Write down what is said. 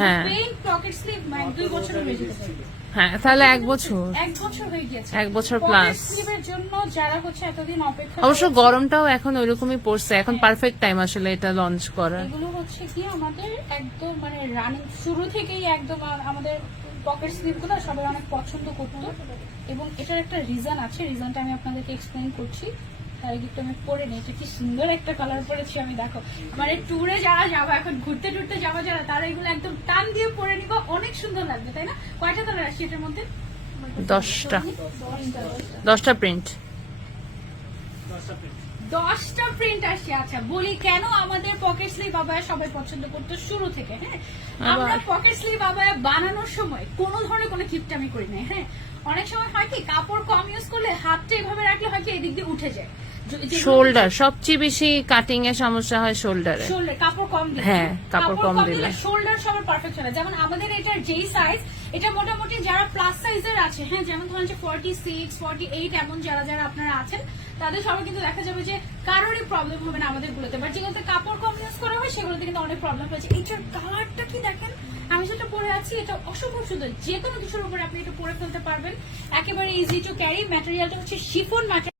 হ্যাঁ plane pocket sleeve 2 বছর হয়ে যেতে পারে। হ্যাঁ তাহলে 1 বছর 1 বছর হয়ে গেছে 1 বছর পকেট প্লাস। স্লিভের জন্য যারা হচ্ছে এতদিন অপেক্ষা অবশ্য করেছে, গরমটাও এখন ওইরকমই পড়ছে, এখন পারফেক্ট টাইম আসলে এটা লঞ্চ করার। এগুলো হচ্ছে কি আমাদের একদম মানে রানিং শুরু থেকেই একদম আমাদের পকেট স্লিভ গুলো সবাই অনেক পছন্দ করতো, এবং এটার একটা রিজন আছে, রিজনটা আমি আপনাদেরকে এক্সপ্লেইন করছি। তার আগে একটু আমি পরে নিই, এটা কি সুন্দর একটা কালার পরেছি আমি, দেখো মানে ট্যুরে যারা যাবো এখন ঘুরতে টুরতে যাবো যারা, তারা এগুলো একদম টান দিয়ে পরে নিবো, অনেক সুন্দর লাগবে তাই না? কয়টা কালার আসছে এটার মধ্যে? 10টা প্রিন্ট। 10টা প্রিন্ট আসছে। আচ্ছা বলি কেন আমাদের পকেট স্লিভ আবায়া সবাই পছন্দ করতো শুরু থেকে। হ্যাঁ, আমরা পকেট স্লিভ আবায়া বানানোর সময় কোনো ধরনের কোনো কিপটামি করি নাই। হ্যাঁ, অনেক সময় হয় কি কাপড় কম ইউজ করলে হাতটা এভাবে রাখলে হয় কি এদিক দিয়ে উঠে যায়। শোল্ডার সবচেয়ে বেশি কাটিং এর সমস্যা হয় শোল্ডারে। শোল্ডার কাপড় কম দিলে, হ্যাঁ কাপড় কম দিলে শোল্ডার সবার পারফেক্ট হয় না। যেমন আমাদের এটার যেই সাইজ, এটা মোটামুটি যারা প্লাস সাইজের আছে, হ্যাঁ যেমন ধরেন যে 46, 48 এমন যারা যারা আপনারা আছেন, তাদের সবাই কিন্তু দেখা যাবে যে কারোরই প্রবলেম হবে না আমাদের গুলোতে। বাট যেগুলোতে কাপড় কম ইউজ করা হয় সেগুলোতে কিন্তু অনেক প্রবলেম হয়েছে। এটার কালারটা কি দেখেন, আমি যেটা পরে আছি এটা অসম্ভব সুন্দর, যে কোনো কিছুর উপরে আপনি এটা পরে ফেলতে পারবেন, একেবারে ইজি টু ক্যারি। ম্যাটেরিয়ালটা হচ্ছে শিফন ম্যাটেরিয়াল।